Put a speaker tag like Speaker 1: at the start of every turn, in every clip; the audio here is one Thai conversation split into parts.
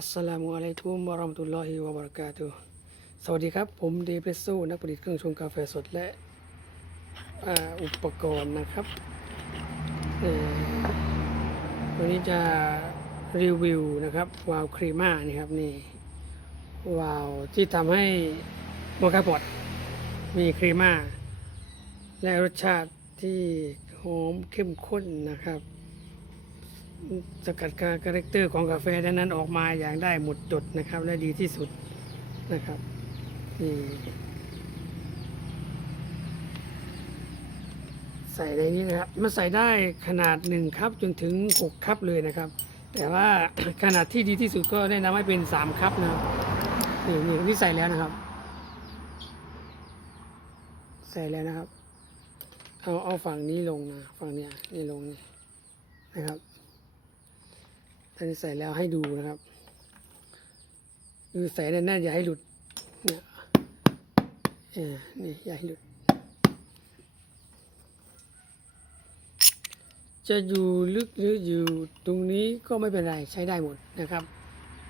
Speaker 1: อัสสลามุอะลัยกุมวะเราะมะตุลลอฮิวะบะเราะกาตุสวัสดีครับ ผมเดเพรสโซนักผลิตเครื่องชงกาแฟสดและอุปกรณ์นะครับ วันนี้จะรีวิวนะครับ วาล์วครีม่านี่ครับนี่ วาล์วที่ทำให้โมคาพอดมีครีม่า และรสชาติที่หอมเข้มข้นนะครับ สกัดการคาแรคเตอร์ของกาแฟนั้นออกมาอย่างได้หมดจดนะครับและดีที่สุดนะครับนี่ใส่ในนี้นะครับมันใส่ได้ขนาด1ครับจนถึง6ครับเลยนะครับ แต่ว่าขนาดที่ดีที่สุดก็แนะนำให้เป็น3ครับนะครับนี่นี่นี่ใส่แล้วนะครับ ใส่แล้วนะครับเอาเอาฝั่งนี้ลงนะฝั่งเนี้ยนี่ลงนี่นะครับ อันนี้ใส่แล้วให้ดูนะครับคือใส่แน่นๆอย่าให้หลุดเนี่ยนี่อย่าให้หลุด จะอยู่ลึกหรืออยู่ตรงนี้ก็ไม่เป็นไรใช้ได้หมดนะครับ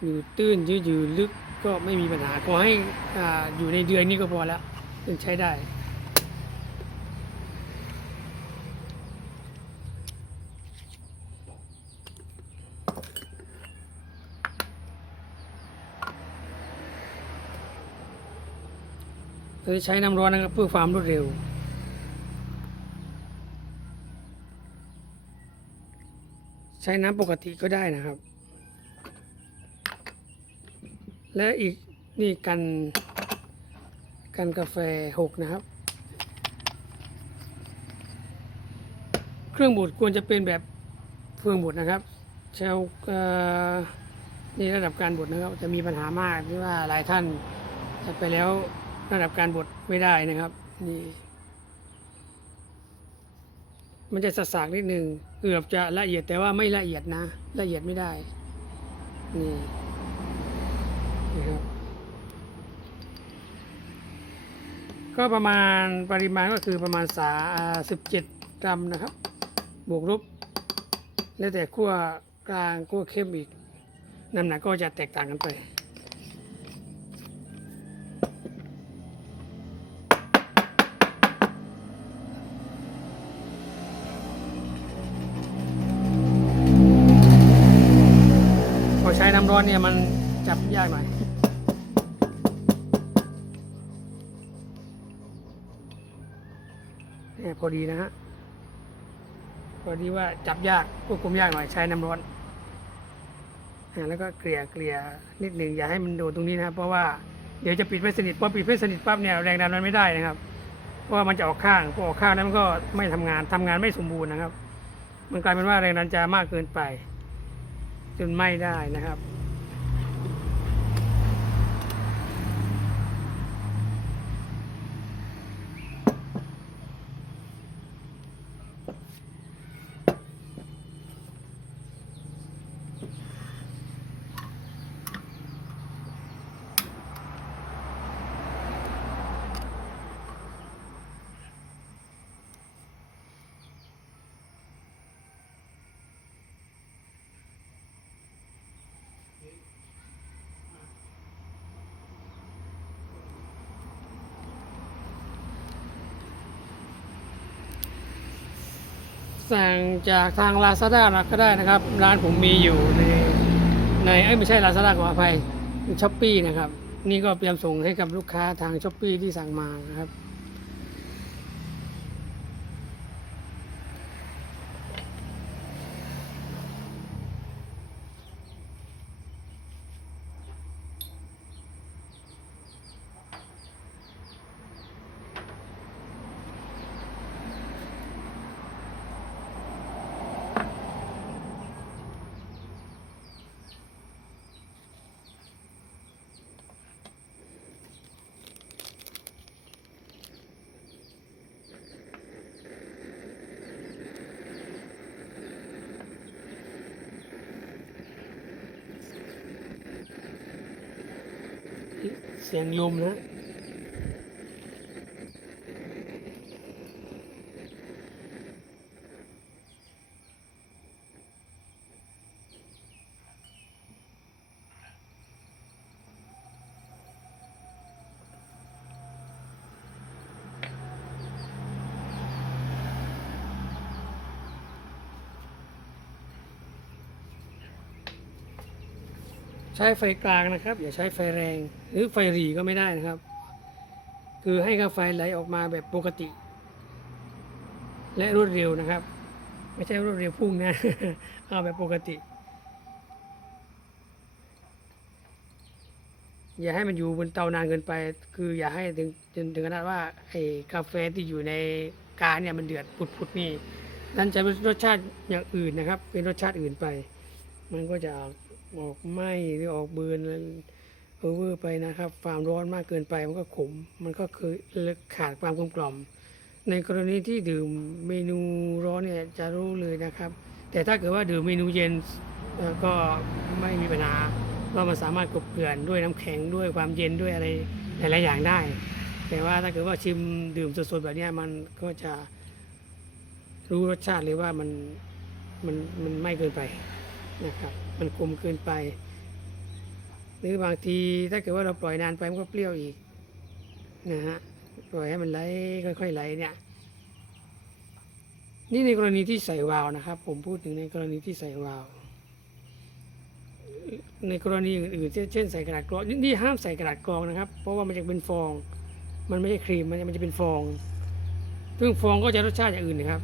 Speaker 1: อยู่ตื้นหรืออยู่ลึกก็ไม่มีปัญหาขอให้อ่าอยู่ในเดือนนี้ก็พอแล้วยังใช้ได้ เราจะใช้น้ำร้อนนะครับเพื่อความรวดเร็ว ใช้น้ำปกติก็ได้นะครับ และอีกนี่กันกันกาแฟหกนะครับ เครื่องบดควรจะเป็นแบบเครื่องบดนะครับเชลนี่ระดับการบดนะครับ จะมีปัญหามากที่ว่าหลายท่านจะไปแล้ว ระดับการบดไม่ได้นะครับ นี่ มันจะสากนิดหนึ่งเกือบจะละเอียดแต่ว่าไม่ละเอียดนะ ละเอียดไม่ได้ นี่นี่ครับก็ประมาณปริมาณก็คือประมาณสาสิบเจ็ดกรัมนะครับ บวกลบแล้วแต่ขั้วกลางขั้วเข้มอีกน้ำหนักก็จะแตกต่างกันไป ร้อนเนี่ยมันจับยากหน่อยเนี่ยพอดีนะฮะ พอดีว่าจับยากควบคุมยากหน่อยใช้น้ำร้อนแล้วก็เกลี่ยเกลี่ยนิดหนึ่งอย่าให้มันโดนตรงนี้นะครับเพราะว่าเดี๋ยวจะปิดไม่สนิทพอปิดไม่สนิทปั๊บเนี่ยแรงดันมันไม่ได้นะครับ เพราะว่ามันจะออกข้างพอออกข้างแล้วมันก็ไม่ทำงานทำงานไม่สมบูรณ์นะครับ มันกลายเป็นว่าแรงดันจะมากเกินไปจนไม่ได้นะครับ สั่งจากทาง Lazada นะก็ได้นะครับ ร้านผมมีอยู่ในในเอ้ยไม่ใช่ Lazada ขออภัยช้อปปี้นะครับ นี่ก็เตรียมส่งให้กับลูกค้าทางช้อปปี้ที่สั่งมานะครับ เสียงลมนะ ใช้ไฟกลางนะครับ อย่าใช้ไฟแรง หรือไฟหรี่ก็ไม่ได้นะครับ คือให้กาแฟไหลออกมาแบบปกติ และรวดเร็วนะครับ ไม่ใช่รวดเร็วพุ่งนะเอาแบบปกติ อย่าให้มันอยู่บนเตานานเกินไป คืออย่าให้ถึงจนถึงขนาดว่าไอ้กาแฟที่อยู่ในกาเนี่ยมันเดือดปุดๆนี่นั่นจะเป็นรสชาติอย่างอื่นนะครับ เป็นรสชาติอื่นไป มันก็จะออก ออกไหมหรือออกเบือนโอเวอร์ไปนะครับความร้อนมากเกินไปมันก็ขม มันก็คือขาดความกลมกล่อม ในกรณีที่ดื่มเมนูร้อนเนี่ยจะรู้เลยนะครับ แต่ถ้าเกิดว่าดื่มเมนูเย็นก็ไม่มีปัญหาว่ามันสามารถกบเกลื่อนด้วยน้ำแข็งด้วยความเย็นด้วยอะไรหลายๆอย่างได้ แต่ว่าถ้าเกิดว่าชิมดื่มสดๆแบบนี้มันก็จะรู้รสชาติเลยว่ามันมันมันไม่เกินไปนะครับ มันกลมเกินไป หรือบางทีถ้าเกิดว่าเราปล่อยนานไปมันก็เปรี้ยวอีกนะฮะปล่อยให้มันไหลค่อยๆไหลเนี่ยนี่ในกรณีที่ใส่วาล์วนะครับ ผมพูดถึงในกรณีที่ใส่วาล์วในกรณีอื่นๆเช่นใส่กระดาษกรองนี่ห้ามใส่กระดาษกรองนะครับ เพราะว่ามันจะเป็นฟอง มันไม่ใช่ครีมมันจะเป็นฟอง ซึ่งฟองก็จะรสชาติอย่างอื่นนะครับ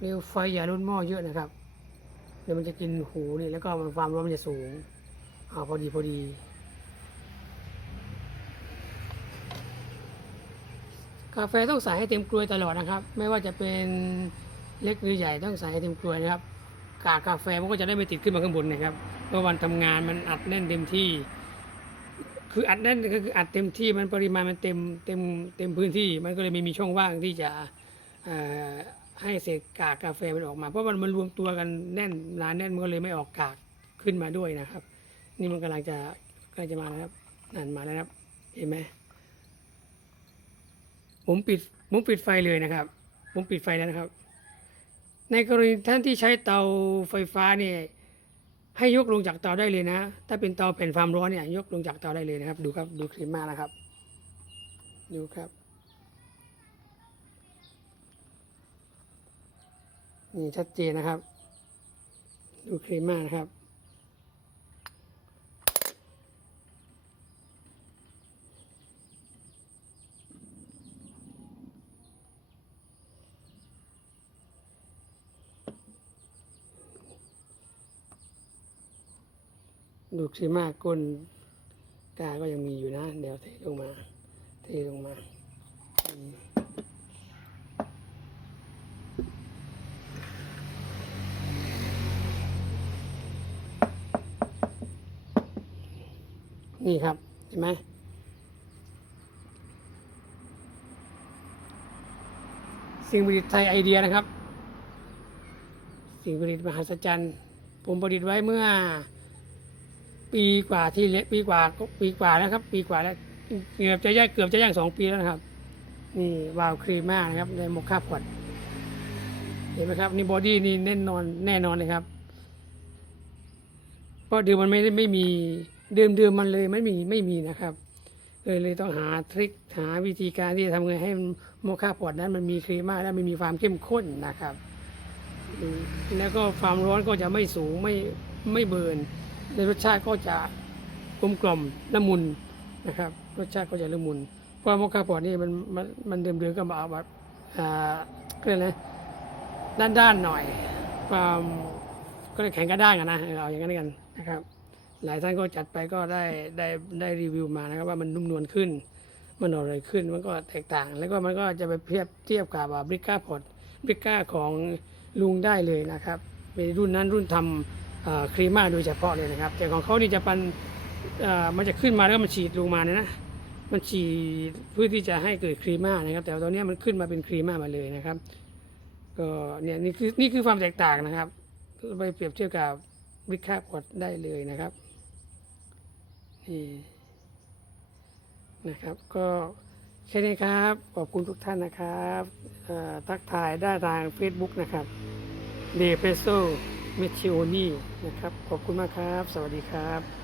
Speaker 1: เร็วไฟอย่ารุ่นหม้อเยอะนะครับเดี๋ยวมันจะกินหูนี่แล้วก็มันความร้อนมันจะสูงอ่าพอดีพอดีกาแฟต้องใส่ให้เต็มกลวยตลอดนะครับ ไม่ว่าจะเป็นเล็กหรือใหญ่ต้องใส่ให้เต็มกลวยนะครับ กากกาแฟมันก็จะได้ไม่ติดขึ้นมาข้างบนนะครับเพราะวันทำงานมันอัดแน่นเต็มที่ คืออัดแน่นก็คืออัดเต็มที่มันปริมาณมันเต็มเต็มเต็มพื้นที่ มันก็เลยไม่มีช่องว่างที่จะอ่อ ให้เศษกากกาแฟมันออกมา เพราะมันมันรวมตัวกันแน่นหนาแน่นมันก็เลยไม่ออกกากขึ้นมาด้วยนะครับ นี่มันกำลังจะกำลังจะมาแล้วครับนั่นมาแล้วครับเห็นไหมผมปิดผมปิดไฟเลยนะครับ ผมปิดไฟแล้วนะครับ ในกรณีท่านที่ใช้เตาไฟฟ้าเนี่ยให้ยกลงจากเตาได้เลยนะ ถ้าเป็นเตาแผ่นความร้อนเนี่ยยกลงจากเตาได้เลยนะครับ ดูครับดูครีมมานะครับ ดูครับ นี่ชัดเจนนะครับ ดูครีมมานะครับ ดูครีมาก้นกาก็ยังมีอยู่นะ เดี๋ยวเทลงมา เทลงมา นี่ครับเห็นไหมสิ่งประดิษฐ์ไทยไอเดียนะครับ สิ่งประดิษฐ์มหัศจรรย์ผมประดิษฐ์ไว้เมื่อ ปีกว่าที่เละปีกว่าปีกว่าแล้วครับ ปีกว่าแล้วเกือบจะย่างเกือบจะย่างสองปีแล้วนะครับ นี่วาล์วครีม่านะครับในโมคาขวดเห็นไหมครับนี่บอดี้นี่แน่นอนแน่นอนเลยครับเพราะเดิมมันไม่ได้ไม่มี เดิมเดิมมันเลยไม่มีไม่มีนะครับเลยเลยต้องหาทริคหาวิธีการที่จะทำไงให้โมคาพอดนั้นมันมีครีมาและมันมีความเข้มข้นนะครับ แล้วก็ความร้อนก็จะไม่สูงไม่ไม่เบิร์นในรสชาติก็จะกลมกล่อมละมุนนะครับ รสชาติก็จะละมุนเพราะโมคาพอดนี่มันมันมันเดิมเดิมๆก็มาเอาแบบอ่าก็เลยกนะด้านด้านๆหน่อยความก็เลยแข็งกระด้างนะเอาอย่างนั้นกันนะครับ หลายท่านก็จัดไปก็ได้ได้ได้รีวิวมานะครับว่ามันนุ่มนวลขึ้น มันอร่อยขึ้นมันก็แตกต่าง แล้วก็มันก็จะไปเทียบเทียบกับบริก้าพอดบริก้าของลุงได้เลยนะครับเป็นรุ่นนั้นรุ่นทำครีม่าโดยเฉพาะเลยนะครับ แต่ของเขานี่จะปันอ่อมันจะขึ้นมาแล้วมันฉีดลงมาเนี่ยนะมันฉีดเพื่อที่จะให้เกิดครีม่านะครับ แต่ตอนนี้มันขึ้นมาเป็นครีม่ามาเลยนะครับก็เนี่ยนี่คือนี่คือความแตกต่างนะครับ ไปเปรียบเทียบกับวิคาพอดได้เลยนะครับ นะครับ ก็แค่นี้ครับ ขอบคุณทุกท่านนะครับทักทายได้ทาง Facebook นะครับเดเพโซเมชิโอนี่นะครับ ขอบคุณมากครับ สวัสดีครับ